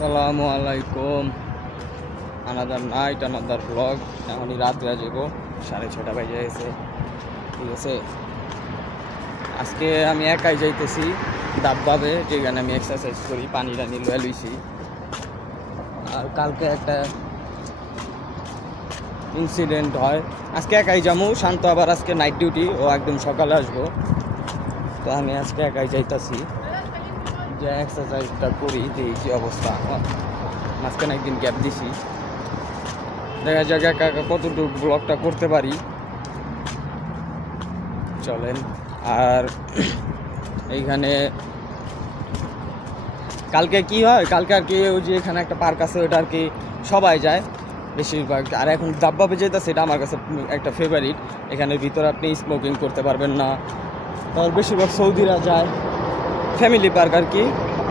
আসসালামু আলাইকুম। Another night another blog. এখনই রাত বাজে 6:30 বাজে গেছে। ঠিক আছে, আজকে আমি একাই যাইতেছি দাববাবে, যেখানে আমি এক্সারসাইজ করি, পানি টানি লয়ে লইছি। আর কালকে একটা ইনসিডেন্ট হয়, আজকে একাই যাবো। শান্ত আবার আজকে নাইট ডিউটি, ও একদম সকালে আসবো। তো আমি আজকে একাই যাইতাছি, যে এক্সারসাইজটা করি, দেখি কি অবস্থা। মাঝখানে একদিন গ্যাপ দিছি, দেখা যাক একা একা কতটুকু ব্লগটা করতে পারি। চলেন। আর এইখানে কালকে কি হয়, কালকে আর কি ওই যে এখানে একটা পার্ক আছে, ওটা আর কি সবাই যায় বেশিরভাগ। আর এখন দাববাবে যেটা, সেটা আমার কাছে একটা ফেভারিট। এখানের ভিতরে আপনি স্মোকিং করতে পারবেন না। তার বেশিরভাগ সৌদিরা যায়। ফ্যামিলি পার্ক আর কি,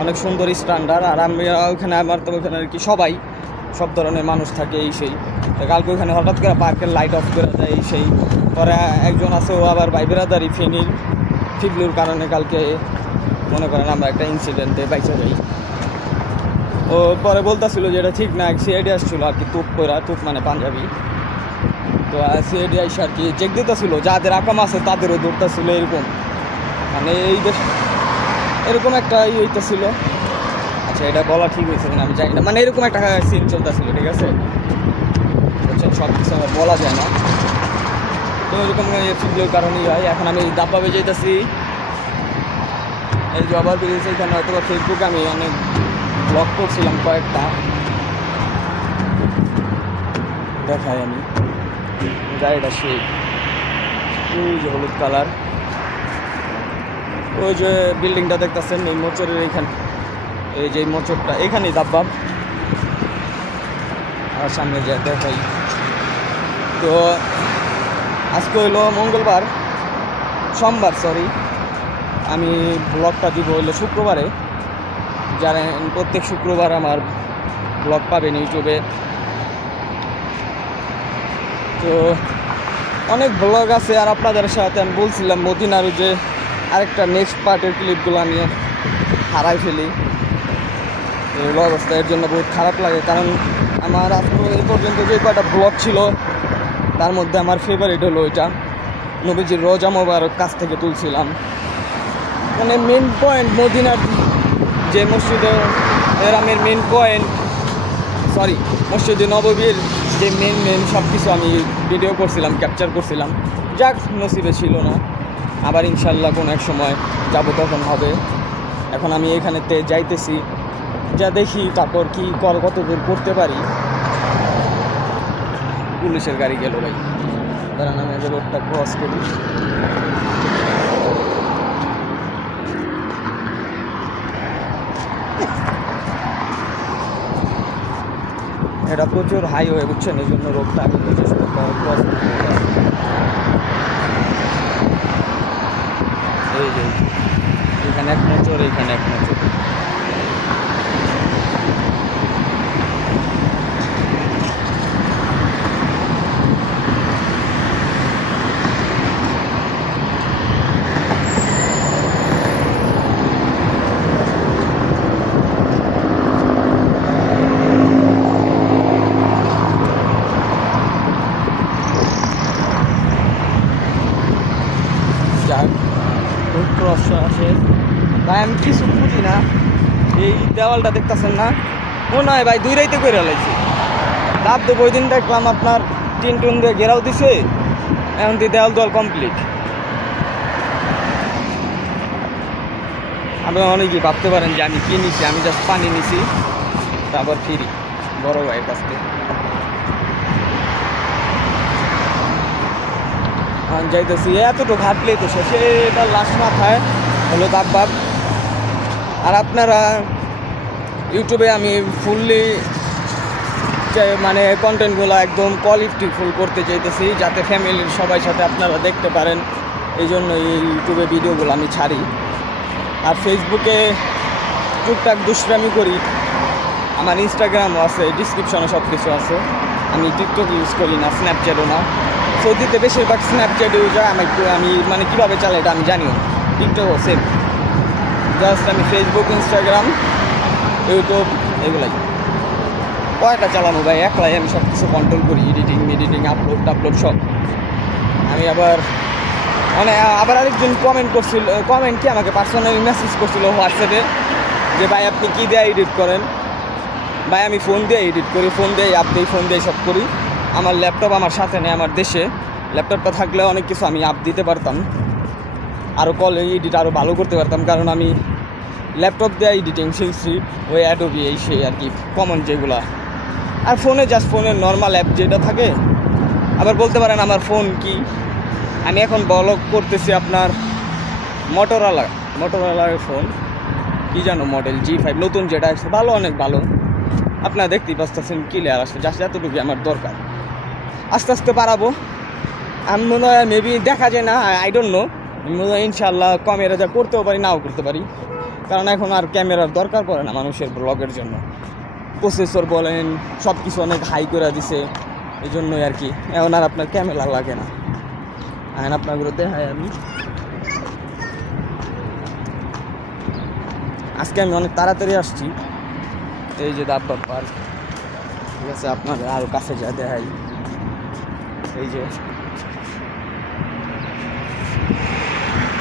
অনেক সুন্দর স্ট্যান্ডার্ড। আর আমি ওখানে আমার তো ওখানে আর কি সবাই, সব ধরনের মানুষ থাকে এই সেই। তো কালকে ওখানে হঠাৎ করে পার্কের লাইট অফ করে দেয় এই সেই। পরে একজন আছে, ও আবার ভাই বেরাদারি ফিগলুর কারণে কালকে মনে করেন আমরা একটা ইনসিডেন্টে বাইচা যাই। ও পরে বলতেছিল যে এটা ঠিক না, সিআইডি আসছিল আর কি, তুপ মানে পাঞ্জাবি। তো সিআইডি আইসা আর কি চেক দিতেছিল, যাদের আকাম আছে তাদেরও ধরতেছিল। এরকম মানে এই দেশ এরকম একটা হইতেছিল। আচ্ছা, এটা বলা ঠিক হয়েছে কিনা আমি জানি না, মানে এরকম একটা সিন চলতেছিল। ঠিক আছে, বুঝছেন, সব কিছু আমার বলা যায় না। তো এরকম ফিল্ডের কারণেই হয়। এখন আমি দাববাবে যেতেছি, এই যে আবার বেরিয়েছে। এখানে হয়তো ফেসবুকে আমি অনেক ব্লগ করছিলাম কয়েকটা, দেখাই আমি গাড়িটা। সেই ওই যে হলুদ কালার, ওই যে বিল্ডিংটা দেখতেছেন, ওই মোচরের এইখানে, এই যে মোচরটা এখানেই দাববাব। আর সামনে যে দেখাই। তো আজকে হইলো মঙ্গলবার, সোমবার সরি, আমি ব্লগটা দিব হইলো শুক্রবারে। জানেন প্রত্যেক শুক্রবার আমার ব্লগ পাবেন ইউটিউবে। তো অনেক ব্লগ আছে। আর আপনাদের সাথে আমি বলছিলাম মদিনার যে আরেকটা নেক্সট পার্টের ক্লিপগুলো আমি হারাই ফেলি। এই অবস্থা, এর জন্য বহুত খারাপ লাগে। কারণ আমার আজকে এই পর্যন্ত যে কয়টা ব্লগ ছিল, তার মধ্যে আমার ফেভারিট হলো ওইটা, নবীজির রোজা মোবারক কাছ থেকে তুলছিলাম। মানে মেন পয়েন্ট মদিনার যে মসজিদে এরামের মেন পয়েন্ট, সরি মসজিদে নববীর যে মেন সব কিছু আমি ভিডিও করছিলাম, ক্যাপচার করছিলাম। যাক, নসিবে ছিল না। আবার ইনশাল্লাহ কোনো এক সময় যাব, তখন হবে। এখন আমি এখানেতে যাইতেছি, যা দেখি তারপর কি কত দূর করতে পারি। পুলিশের গাড়ি গেল ভাই, দাঁড়ান আমি আগে রোডটা ক্রস করি। এটা প্রচুর হাইওয়ে, বুঝছেন, এই জন্য রোডটা আগে ক্রস করতে। এই যে এখানে এক মোচর, এইখানে এক মোচর। আসে ভাই, আমি কিছু বুঝি না। এই দেওয়ালটা দেখতেছেন না, মনে হয় ভাই 2 রাইতে করে লাইছি। দাব দেবো, ওই দিন দেখলাম আপনার টিন দিয়ে ঘেরাও দিছে, এখন দিয়ে দেওয়াল কমপ্লিট। আপনারা অনেকেই ভাবতে পারেন যে আমি কি নিছি, আমি জাস্ট পানি নিছি, তারপর ফিরি বড় ভাইয়ের কাছ থেকে। যাইতেছি, এতটুকু হাঁটলেই তো শেষে, এটা লাস্ট মাথায় হলো দাববাব। আর আপনারা ইউটিউবে আমি ফুললি মানে কন্টেন্টগুলো একদম কোয়ালিটিফুল করতে চাইতেছি, যাতে ফ্যামিলির সবাই সাথে আপনারা দেখতে পারেন। এই জন্য এই ইউটিউবে ভিডিওগুলো আমি ছাড়ি। আর ফেসবুকে টুকটাক দুষ্টামি করি। আমার ইনস্টাগ্রামও আছে, ডিসক্রিপশনে সব কিছু আছে। আমি টিকটক ইউজ করি না, স্ন্যাপচ্যাটও না। সৌদিতে বেশিরভাগ স্ন্যাপচ্যাট ইউজার। আমি মানে কীভাবে চালাই এটা আমি জানিও। টিকটকও সেম। জাস্ট আমি ফেসবুক, ইনস্টাগ্রাম ইউটিউব এগুলাই কয়টা চালানো ভাই, একলাই আমি সব কিছু কন্ট্রোল করি, এডিটিং আপলোড সব আমি। আবার আরেকজন কমেন্ট কি আমাকে পার্সোনালি মেসেজ করছিল হোয়াটসঅ্যাপে যে ভাই আপনি কী দিয়ে এডিট করেন। ভাই আমি ফোন দিয়ে এডিট করি, ফোন দিয়ে অ্যাপ দিই, ফোন দিয়ে সব করি। আমার ল্যাপটপ আমার সাথে নেই, আমার দেশে। ল্যাপটপটা থাকলে অনেক কিছু আমি অ্যাপ দিতে পারতাম, আরও এডিট আরও ভালো করতে পারতাম, কারণ আমি ল্যাপটপ দিয়ে এডিটিং শিখছি, ওই অ্যাডোবি এই সেই আর কি কমন যেগুলা। আর ফোনের নর্মাল অ্যাপ যেটা থাকে। আবার বলতে পারেন আমার ফোন কি, আমি এখন ব্লগ করতেছি আপনার মোটরোলার ফোন, কি জানো মডেল G5 নতুন যেটা আসছে, ভালো, অনেক ভালো। আপনারা দেখতেই পাচ্ছেন ক্লিয়ার আসছে, জাস্ট এতটুকু আমার দরকার। আস্তে আস্তে বাড়াবো। আমি মনে হয় মেবি দেখা যায় না, আই ডোন্ট নো, মনে হয় ইনশাআল্লাহ ক্যামেরা যা করতেও পারি, নাও করতে পারি, কারণ এখন আর ক্যামেরার দরকার পড়ে না মানুষের ব্লগের জন্য। প্রসেসর বলেন সব কিছু অনেক হাই করে দিছে, এই জন্যই আর কি এখন আর আপনার ক্যামেরা লাগে না। এখন আপনাগুলো দেখাই আমি। আজকে আমি অনেক তাড়াতাড়ি আসছি, এই যে দাব্বা পার্ক, ঠিক আছে, আপনাদের আরও কাছে যা দেখাই। এই যে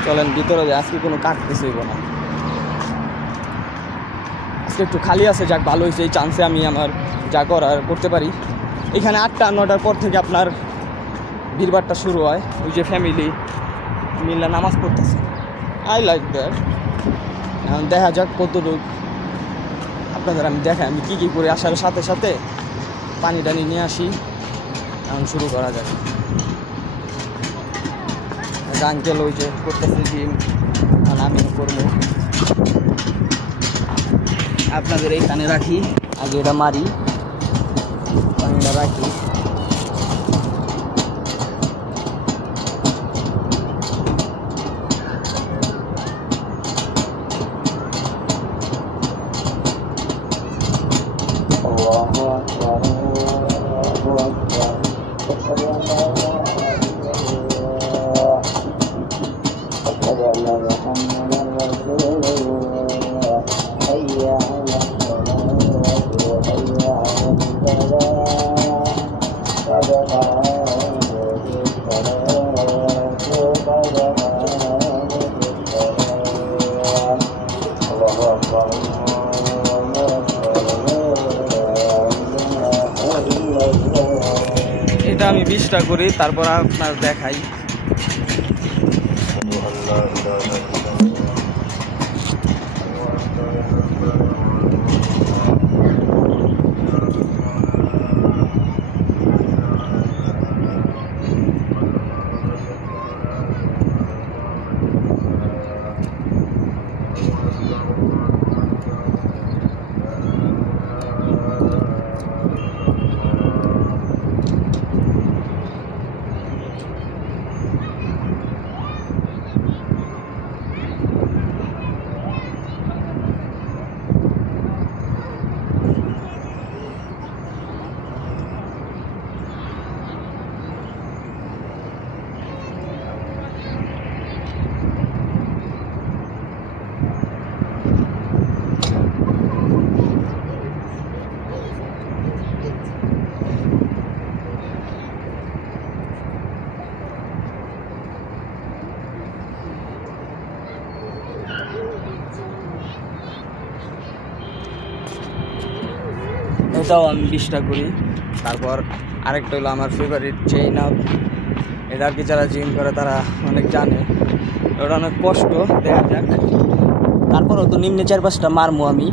চলেন ভিতরে যাই, আজকে কোনো কাটতেছে না, আজকে একটু খালি আছে, যাক ভালো হয়েছে, এই চান্সে আমি আমার যা করার করতে পারি। এখানে 8টা-9টার পর থেকে আপনার ভিড়ভাড়টা শুরু হয়, ওই যে ফ্যামিলি মিল্লা নামাজ পড়তেছে, আই লাইক দ্যাট। এখন দেখা যাক কতটুকু আপনাদের আমি দেখাই, আমি কী করে আসার সাথে সাথে পানি টানি নিয়ে আসি। এখন শুরু করা যাক। আঙ্কেল ওই যে করতেছে জিম, আমি করবো। আপনাদের এইখানে রাখি, আগে এটা মারি, পানিটা রাখি। এটা আমি 20টা করি, তারপর আপনার দেখাই। এটাও আমি 20টা করি। তারপর আরেকটা হলো আমার ফেভারিট চেইন আপ, এটা আর কি যারা জিম করে তারা অনেক জানে, ওটা অনেক কষ্ট, দেখা যাক। তারপরও তো নিম্নে 4-5টা মারমো আমি।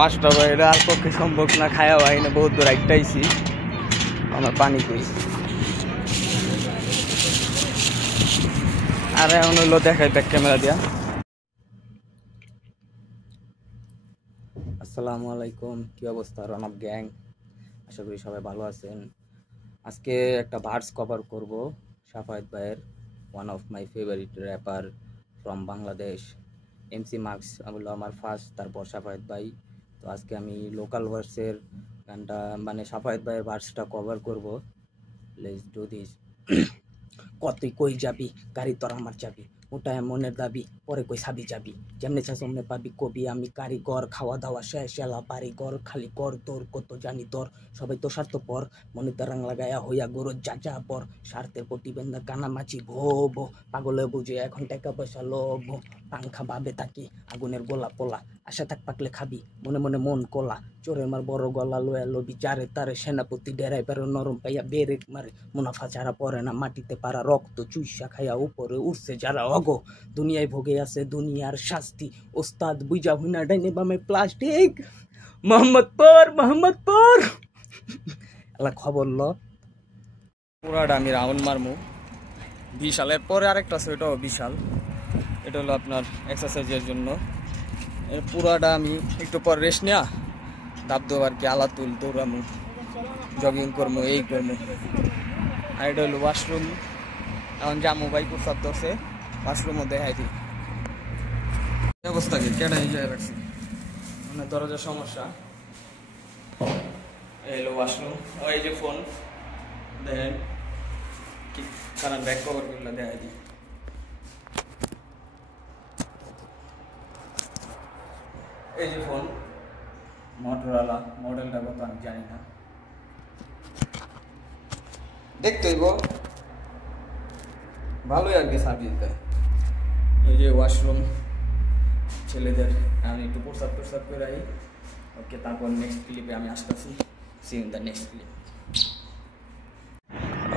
পাঁচটা এটা আর পক্ষে সম্ভব না, খায়া হয় না, বহুত দূর একটাইছি, আমার পানি কই। আর এখন হইলো দেখাই ব্যাক ক্যামেরা দিয়া। আসসালামু আলাইকুম, কি অবস্থা রনব গ্যাং? আশা করি সবাই ভালো আছেন। আজকে একটা ভার্স কভার করব সাফায়েত ভাইয়ের, one of my favourite rapper from Bangladesh. MC Marks হলো আমার ফার্স্ট, তারপর সাফায়েত ভাই। তো আজকে আমি লোকাল ভার্সের গানটা মানে সাফায়েত ভাইয়ের ভার্সটা কভার করব। Let's do this. কতই কই যাবি গাড়ি তোর আমার যাবি, ওটাই মনের দাবি পরে কই সাবি যাবি, যেমনি সামনে পাবি কবি আমি কারিগর, খাওয়া দাওয়া শেষ এলা বাড়িঘর খালি কর তোর কত জানি তোর, সবাই তো স্বার্থ পর মনে তারাং লাগায়া হইয়া গরু যা যা পর, স্বার্থের প্রতিবেন্দা কানামাছি ভোব, পাগলে বুঝে এখন টাকা পয়সা লোভ, পাংখা ভাবে থাকি আগুনের গোলা পোলা, আশা থাক পাকলে খাবি মনে মনে মন কোলা, চোরের মার বড় গলা লোয়া লবি যারে তারে, সেনাপতি ডেরাই বেরো নরম পাইয়া বেরে মারে, মুনাফা যারা পরে না মাটিতে পারা রক্ত চুইসা খাইয়া উপরে উঠছে যারা অগো, দুনিয়ায় ভোগে আছে দুনিয়ার শাস্তি, ওস্তাদ বুঝা হুইনা ডাইনে বামে প্লাস্টিক, মোহাম্মদপুর এলা খবর ল পুরাটা আমি রাউন্ড মারমু। বিশালের পরে আরেকটা আছে, ওটাও বিশাল, এটা হলো আপনার এক্সারসাইজের জন্য। এর পুরাটা আমি একটু পর রেস্ট নেওয়া দাব দেবো আর কি, আলাতুল দৌড়ামু জগিং করবো এই করবো। আর এটা হলো ওয়াশরুম, এখন জামু ভাই প্রস্তাব দশে ওয়াশরুমও দেখাই দিই অবস্থা কি কেন এই জায়গায় রাখছি, মানে দরজার সমস্যা। এই হলো ওয়াশরুম, এই যে ফোন দেখেন কি কারণ ব্যাক কভার করলে দেখাই দিই। এই যে ফোন মোটরোলা, মডেলটা কত আমি জানি না, দেখতে হইব ভালোই আর কি সার্ভিস দেয়। এই যে ওয়াশরুম ছেলেদের, আমি একটু প্রস্তাব করে আই। ওকে, তারপর নেক্সট ক্লিপে আমি আসতেছি। See in the next clip.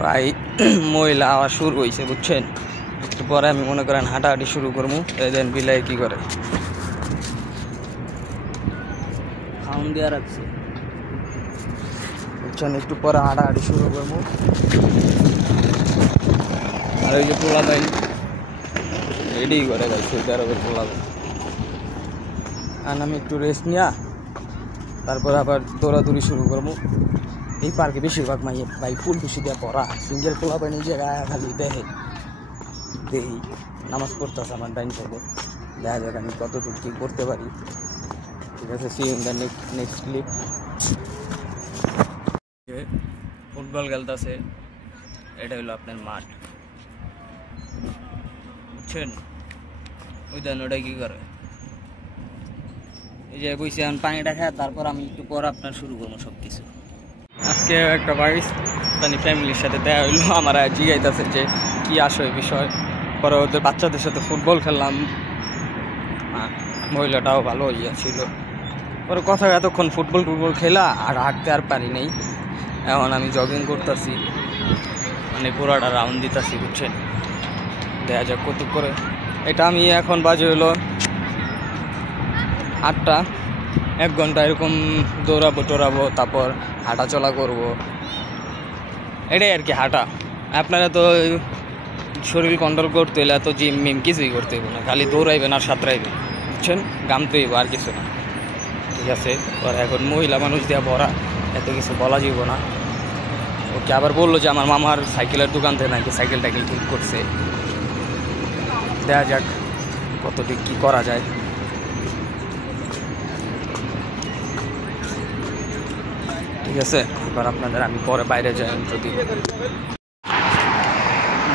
ভাই মহিলা আওয়াজ শুরু হয়েছে বুঝছেন, একটু পরে আমি মনে করেন হাঁটাহাঁটি শুরু করবো। দেন বিলাই কি করে খাউন দেওয়া রাখছে বুঝছেন, একটু পরে হাঁটাহাঁটি শুরু করবো। আর ওই যে পোলা ভাই রেডি করে গেছে, বেরোবে পোলা ভাই। আর আমি একটু রেস্ট নিয়া তারপর আবার দৌড়াদৌড়ি শুরু করবো। এই পার্কে বেশিরভাগ মাইয়ে ভাই ফুল বেশি দেওয়া পড়া, সিঙ্গেল পোলা ভাই নিজের খালি দেখে দেখি নামাজ পড়তেছে আমার ডাইন সাইডে, দেখা যাক আমি কতটুকু কি করতে পারি। ঠিক আছে, see in the next clip. Football খেলতেছে, এটা হলো আপনার মাঠ বুঝছেন। ওই দেন ওটা কি করে, এই যে বইছে এখন পানিটা খায়, তারপর আমি একটু পর আপনার শুরু করবো সব কিছু। আজকে একটা পাকিস্তানি ফ্যামিলির সাথে দেখা হইলো, আমার জিজ্ঞাইতেছে যে কি আসে বিষয়। পরে ওদের বাচ্চাদের সাথে ফুটবল খেললাম, মহিলাটাও ভালো ছিল। পরে কথা এতক্ষণ ফুটবল খেলা আর হাঁটতে আর পারি নেই। এখন আমি জগিং করতেছি, মানে পুরাটা রাউন্ড দিতেছি বুঝছেন। দেখা যাক কত করে। এটা আমি এখন বাজে হলো 8টা, 1 ঘন্টা এরকম দৌড়াবো টোড়াবো, তারপর হাঁটা চলা করবো, এটাই আর কি হাঁটা। আপনারা তো শরীর কন্ট্রোল করতে হলে এত জিম মিম কিছুই করতে হইব না, খালি দৌড়াইবেন আর সাঁতরাইবেন বুঝছেন, গামতে হইব আর কিছু না। ঠিক আছে, ওর এখন মহিলা মানুষ দেওয়া ভরা, এত কিছু বলা যাব না। ওকে আবার বললো যে আমার মামার সাইকেলের দোকান থেকে নাকি সাইকেল টাইকেল ঠিক করছে, দেখা যাক কতটুকু কী করা যায়। ঠিক আছে, এবার আপনাদের আমি পরে বাইরে যাই, যদি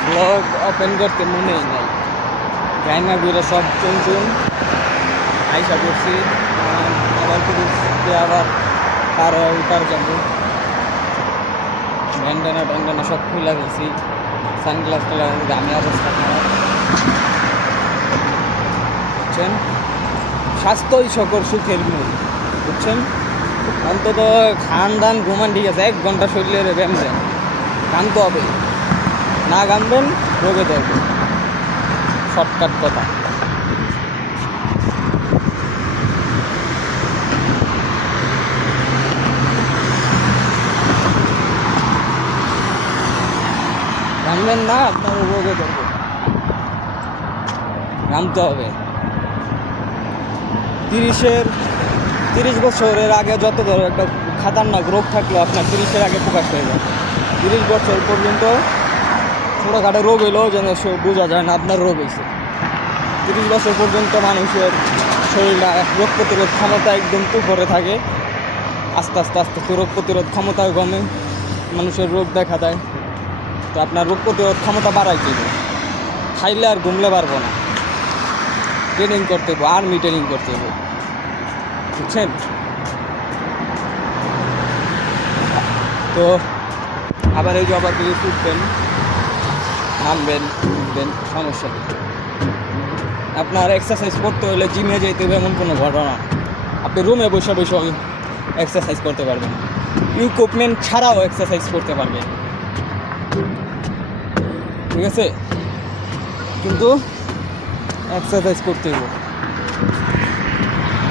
ব্লগ ওপেন করতে মনেই নাই, যাই না ঘুরে সব চুন আইসা করছি। আবার আবার পার উঠার যাবো, ব্যান্ডানা সব খুলে গেছি, সানগ্লাস খুলে আমি অবস্থা খারাপ বুঝছেন। স্বাস্থ্যই সকল সুখের মূল বুঝছেন। অন্তত খান দান ঘুমান ঠিক আছে, 1 ঘন্টা শরীরে ব্যায়াম দেন, ঘামতে হবে, না ঘামবেন রোগে ধরবে, শর্টকাট কথা। ঘামবেন না আপনার রোগে ধরবে, ঘামতে হবে। 30 বছরের আগে যত ধরো একটা খাতারনাক রোগ থাকলেও আপনার 30-এর আগে প্রকাশ হয়ে যায়। 30 বছর পর্যন্ত ছোটোখাটো রোগ হইলেও যেন বোঝা যায় না আপনার রোগ হয়েছে। 30 বছর পর্যন্ত মানুষের শরীরটা রোগ প্রতিরোধ ক্ষমতা একদম উপরে থাকে, আস্তে আস্তে আস্তে আস্তে রোগ প্রতিরোধ ক্ষমতা কমে, মানুষের রোগ দেখা দেয়। তো আপনার রোগ প্রতিরোধ ক্ষমতা বাড়াইতে হবে, খাইলে আর ঘুমলে পারবো না, ট্রেনিং করতে হবে, আর্মি ট্রেনিং করতে হবে, বুঝছেন? তো আবার এই যে আবার দিকে উঠবেন, নামবেন, উঠবেন, সমস্যা নেই। আপনার এক্সারসাইজ করতে হলে জিমে যেতে হবে এমন কোনো ঘটনা, আপনি রুমে বসে বসে এক্সারসাইজ করতে পারবেন, ইকুইপমেন্ট ছাড়াও এক্সারসাইজ করতে পারবেন, ঠিক আছে? কিন্তু এক্সারসাইজ করতে হবে।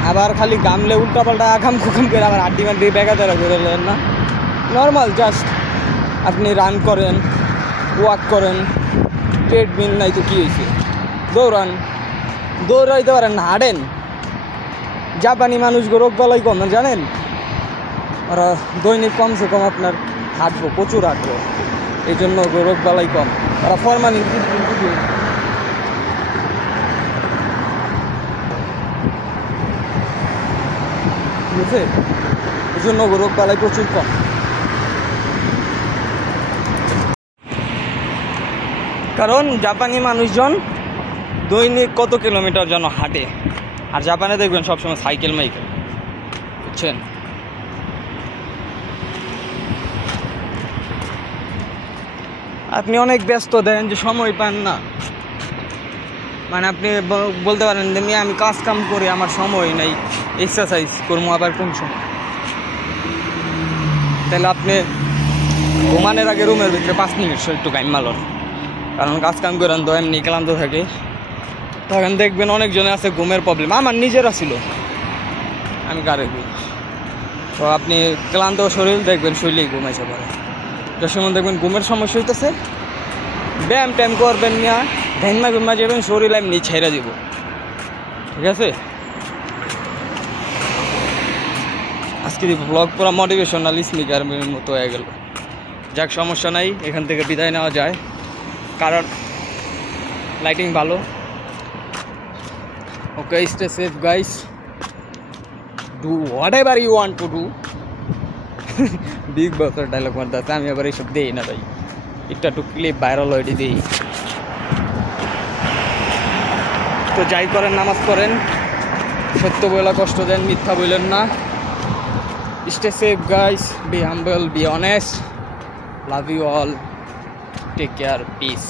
আবার খালি গামলে উল্টাপাল্টা আঘাম খুকাম করে আবার আড্ডি মাড্ডি বেগাদারা করে নেন না, নর্মাল জাস্ট আপনি রান করেন, ওয়াক করেন, ট্রেডমিল নাই তো কী হয়েছে, দৌড়ান, দৌড়াইতে পারেন না, হাঁটেন। জাপানি মানুষ রোগ বালাই কম জানেন, ওরা দৈনিক কমসে কম আপনার হাঁটবো, প্রচুর হাঁটবো, এই জন্য রোগ বালাই কম, ওরা ফরমালিন বুঝছে, এই জন্য রোগ বালাই প্রচুর কম। কারণ জাপানি মানুষজন দৈনিক কত কিলোমিটার যেন হাঁটে, আর জাপানে দেখবেন সবসময় সাইকেল মাইকেল, বুঝছেন? আপনি অনেক ব্যস্ত, দেন যে সময় পান না, মানে আপনি বলতে পারেন যে আমি কাজ কাম করি, আমার সময় নেই, এক্সারসাইজ করবো আবার কোন সময়? তাহলে আপনি ঘুমানোর আগে রুমের ভিতরে 5 মিনিট একটু গাইম মালন, কারণ কাজ কাম করেন তো এমনি ক্লান্ত থাকে, তখন দেখবেন অনেকজনে আছে ঘুমের প্রবলেম, আমার নিজেরা ছিল, আমি কারে দিই। তো আপনি ক্লান্ত শরীর দেখবেন শরীরেই ঘুমাইছে পারে, যার সময় দেখবেন ঘুমের সমস্যা হইতেছে, ব্যায়াম ট্যায়াম করবেন না, ধ্যানমা ঘুমা যাবেন, শরীর এমনি ছেড়ে দিব, ঠিক আছে? আজকে ব্লগ পুরো মোটিভেশনাল স্পিকার মতো হয়ে গেল। যাক, সমস্যা নাই, এখান থেকে বিদায় নেওয়া যায়, কারণ লাইটিং ভালো। Okay, stay safe guys, do whatever you want to do. Big বসের ডায়লগ মারতে আছে, আমি আবার এইসব দিই না ভাই, একটু ক্লিপ ভাইরাল হয়ে দিই। তো যাই করেন, নামাজ পড়েন, সত্য বইলা কষ্ট দেন, মিথ্যা বললেন না। Stay safe guys, be humble, be honest, love you all, take care, piece.